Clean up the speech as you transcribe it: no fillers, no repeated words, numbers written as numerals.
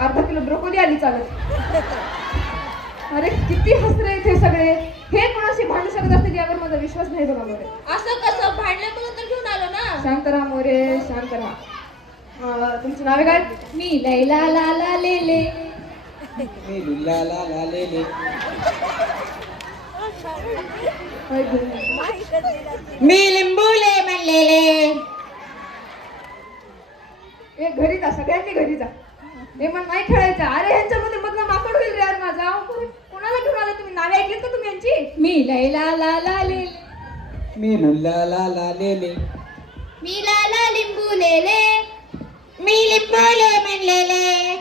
अर्धा kilo broccoli आली चालत. अरे किती हसरे इथे सगळे. हे कोणाशी भांडू शकत असतील यावर माझा विश्वास नाही बघा मोरे. असं कसं भांडले म्हणून तर घेऊन आलो ना. शांत राहा मोरे, शांत राहा. तुमचं नाव आहे काय? मी लैला लाला लेले. मी लुल्ला ला ला ले ले. मी लिंबूले म्हणलेले. ए घरी जा, सगळ्यांनी घरी जा. हे मन नाही खेळायचं. अरे ह्यांच्यामध्ये मधलं माकड होईल रे यार माझा. कोणाला घेऊन आले तुम्ही? नावे ऐकलीत का तुम्ही यांची? मी लैला लाला लेले. मी लुल्ला ला ला ले ले. मी लाला लिंबू लेले. मी लिंबूले म्हणलेले.